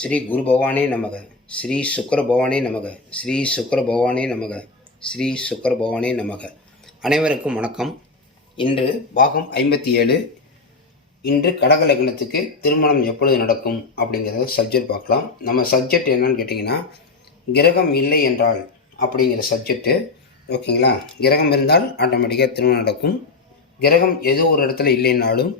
ஸ்ரீ குரு பகவானே நமக. ஸ்ரீ சுக்கர பகவானே நமக. ஸ்ரீ சுக்கர பகவானே நமக. ஸ்ரீ சுக்கர பகவானே நமக. அனைவருக்கும் வணக்கம். இன்று பாகம் 57. இன்று கடக லக்னத்துக்கு திருமணம் எப்பொழுது நடக்கும் அப்படிங்கிறத சப்ஜெக்ட் பார்க்கலாம். நம்ம சப்ஜெக்ட் என்னன்னு கேட்டிங்கன்னா, கிரகம் இல்லை என்றால் அப்படிங்கிற சப்ஜெக்டு. ஓகேங்களா? கிரகம் இருந்தால் ஆட்டோமேட்டிக்காக திருமணம் நடக்கும். கிரகம் ஏதோ ஒரு இடத்துல இல்லைன்னாலும்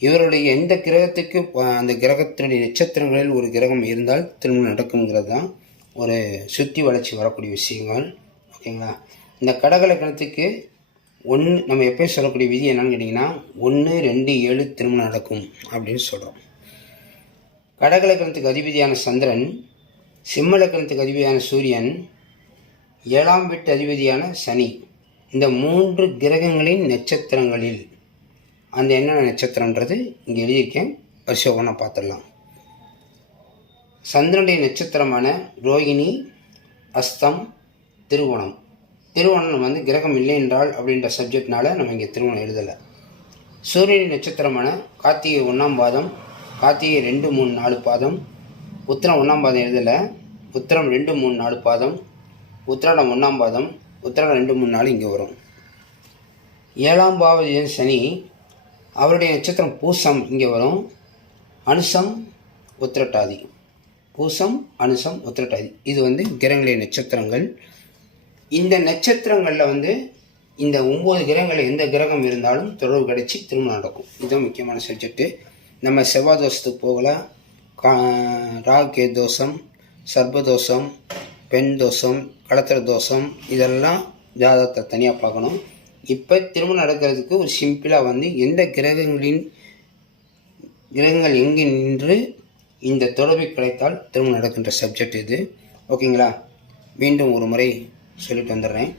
இவருடைய எந்த கிரகத்துக்கு அந்த கிரகத்தினுடைய நட்சத்திரங்களில் ஒரு கிரகம் இருந்தால் திருமணம் நடக்குங்கிறது தான் ஒரு சுற்றி வளர்ச்சி வரக்கூடிய விஷயங்கள். ஓகேங்களா? இந்த கடக லக்னத்துக்கு நம்ம எப்பயும் சொல்லக்கூடிய விதி என்னன்னு கேட்டிங்கன்னா, 1, 2, 7 திருமணம் நடக்கும் அப்படின்னு சொல்கிறோம். கடக லக்னத்துக்கு அதிபதியான சந்திரன், சிம்ம லக்னத்துக்கு அதிபதியான சூரியன், 7ஆம் வீட்டு அதிபதியான சனி, இந்த 3 கிரகங்களின் நட்சத்திரங்களில் அந்த என்னென்ன நட்சத்திரன்றது இங்கே எழுதியிருக்கேன். பரிசோகனை பார்த்துடலாம். சந்திரனுடைய நட்சத்திரமான ரோகிணி, அஸ்தம், திருவோணம். திருவோணம் வந்து கிரகம் இல்லை என்றால் அப்படின்ற சப்ஜெக்ட்னால நம்ம இங்கே திருவோணம் எழுதலை. சூரியனின் நட்சத்திரமான கார்த்திகை 1ஆம் பாதம், கார்த்திகை 2, 3, 4 பாதம், உத்திரம் 1ஆம் பாதம் எழுதலை. உத்திரம் 2, 3, 4 பாதம், உத்திராடம் 1ஆம் பாதம், உத்திராடம் 2, 3, 4 இங்கே வரும். 7ஆம் பாவதியின் சனி, அவருடைய நட்சத்திரம் பூசம் இங்கே வரும். அனுசம், உத்திரட்டாதி. பூசம், அனுசம், உத்திரட்டாதி. இது வந்து கிரகங்களின் நட்சத்திரங்கள். இந்த நட்சத்திரங்களில் இந்த 9 கிரகங்களில் எந்த கிரகம் இருந்தாலும் தொடர்பு கிடைச்சி திருமணம் நடக்கும். இதுதான் முக்கியமான சப்ஜெக்டு. நம்ம செவ்வாய் தோஷத்துக்கு போகலாம். ராகு தோஷம், சர்பதோஷம், பெண் தோஷம், கலத்திர தோஷம், இதெல்லாம் ஜாதகத்தை தனியாக பார்க்கணும். இப்போ திருமணம் நடக்கிறதுக்கு ஒரு சிம்பிளாக எந்த கிரகங்கள் எங்கே நின்று இந்த தொடர்பை கிடைத்தால் திருமணம் நடக்கின்ற சப்ஜெக்ட் இது. ஓகேங்களா? மீண்டும் ஒரு முறை சொல்லிட்டு வந்துடுறேன்.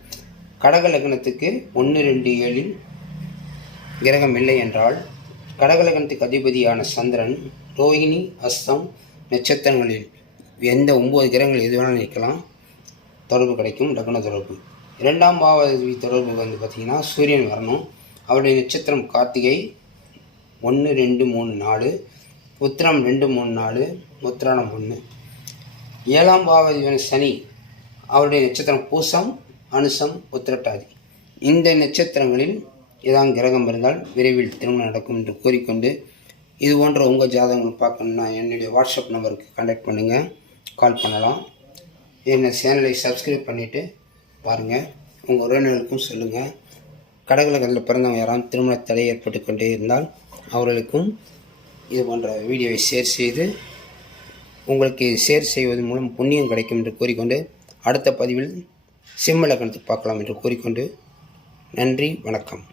கடக லக்னத்துக்கு 1, 2, 7 கிரகம் இல்லை என்றால் கடக லக்னத்துக்கு அதிபதியான சந்திரன், ரோகிணி, அஸ்தம் நட்சத்திரங்களில் எந்த 9 கிரகங்கள் எது வேணாலும் நிற்கலாம், தொடர்பு கிடைக்கும். லக்ன தொடர்பு. 2ஆம் பாவாதிபதி தொடர்பு பார்த்திங்கன்னா சூரியன் வரணும். அவருடைய நட்சத்திரம் கார்த்திகை 1, 2, 3, 4, உத்திரம் 2, 3, 4, உத்திராடம் 1. 7ஆம் பாவாதிபதி சனி, அவருடைய நட்சத்திரம் பூசம், அனுசம், உத்திரட்டாதி. இந்த நட்சத்திரங்களில் ஏதாவது கிரகம் இருந்தால் விரைவில் திருமணம் நடக்கும் என்று கூறிக்கொண்டு, இது போன்ற உங்கள் ஜாதகங்கள் பார்க்கணுன்னா என்னுடைய வாட்ஸ்அப் நம்பருக்கு கான்டாக்ட் பண்ணுங்கள், கால் பண்ணலாம். என்ன சேனலை சப்ஸ்கிரைப் பண்ணிவிட்டு பாருங்கள். உங்கள் உறவினர்களுக்கும் சொல்லுங்கள். கடகலகத்தில் பிறந்தவங்க யாராவது திருமண தடை ஏற்பட்டு கொண்டே இருந்தால் அவர்களுக்கும் இது போன்ற வீடியோவை ஷேர் செய்து உங்களுக்கு ஷேர் செய்வதன் மூலம் புண்ணியம் கிடைக்கும் என்று கூறிக்கொண்டு, அடுத்த பதிவில் சிம்ம லக்னத்தை பார்க்கலாம் என்று கூறிக்கொண்டு, நன்றி, வணக்கம்.